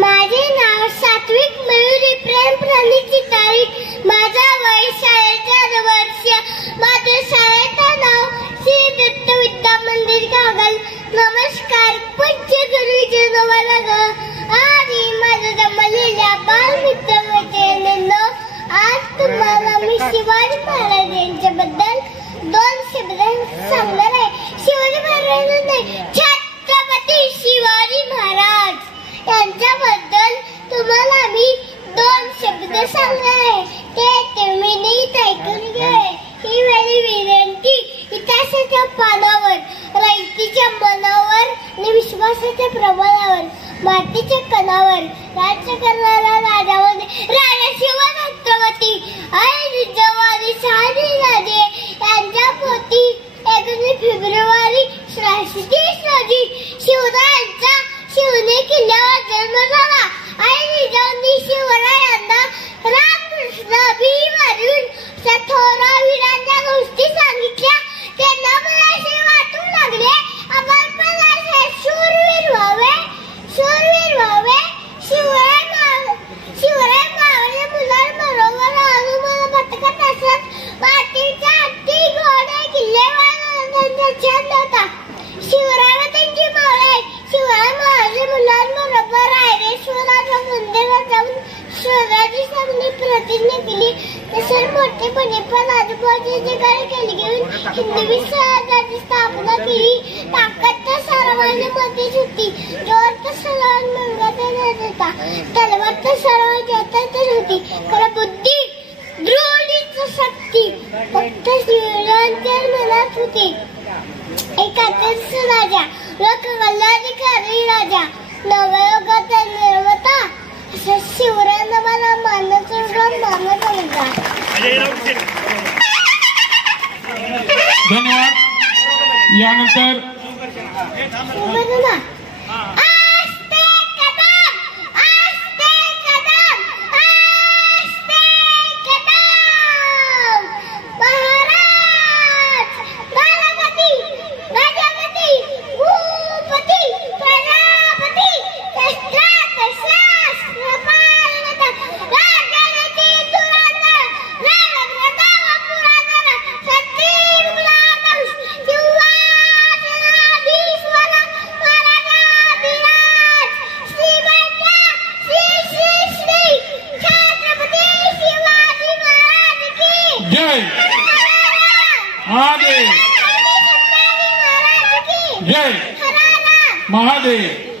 माझे नाव सात्विक मयुरी प्रेम प्रणित चितारी. माझा वय शाळेचा वर्ष. माझे शाळेचं नाव श्री दत्त विद्या मंदिर कागल. नमस्कार पूज्य गुरुजन वर्ग आणि माझ्या जमलेल्या बालमित्र मैत्रिणींनो, आज तुम्हाला मी शिवाजी महाराज यांच्याबद्दल 2 शब्द सांगणार आहे. शिवाजी महाराज नाही, छत्रपती शिवाजी महाराज यांच्याबद्दल तुम्हाला मी 2 शब्द सांगणार आहे. ते तुम्ही नीट ऐकून घ्या. ही वेळी विनंती. इतिहासाच्या पानावर, रयतीच्या मनावर आणि विश्वासाच्या प्रबळावर, मातीच्या कणावर राज्य करणारा राजामध्ये राजा शिवछत्रपती आणि जवानी शहाजीराजे यांच्या पोटी 19 फेब्रुवारी 1630 रोजी शिवरायांचा शिवने किल्ल्यावर जन्म झाला. आणि जिजाऊंनी शिवरायांना रामकृष्ण भीम अर्जुन थोरा वीरांच्या गोष्टी सांगितल्या. त्यांना मला असे वाटू लागले आपण पण असे शूरवीर व्हावे, शूरवीर व्हावे. शिवराय मावळे मुलांबरोबर हनुमान पथकात असत. मातीच्या हत्ती घोडे किल्लेवर छंद होता. शिवराय व त्यांची मावळे शिवराय मावळे मुलांबरोबर रायरेश्वराच्या मंदिरात जाऊन स्वराज्य स्थापनेची प्रतिज्ञा केली. तसेच मोठेपणी पण आजूबाजूची कार्य केली घेऊन हिंदवी स्वराज्याची स्थापना केली. ताकद तर सर्वांमध्येच होती. जोर तर सर्वांमध्ये होता. तलवार तर सर्वांच्या हातात होती. खरं बुद्धी दृढ शक्ती फक्त शिवरायांच्या मनात होती. एकाच राजा लोक कल्याणकारी राजा नवयुगाचा निर्माता असं शिवरायांना मला मानत होता. धन्यवाद. यानंतर जय महादेव.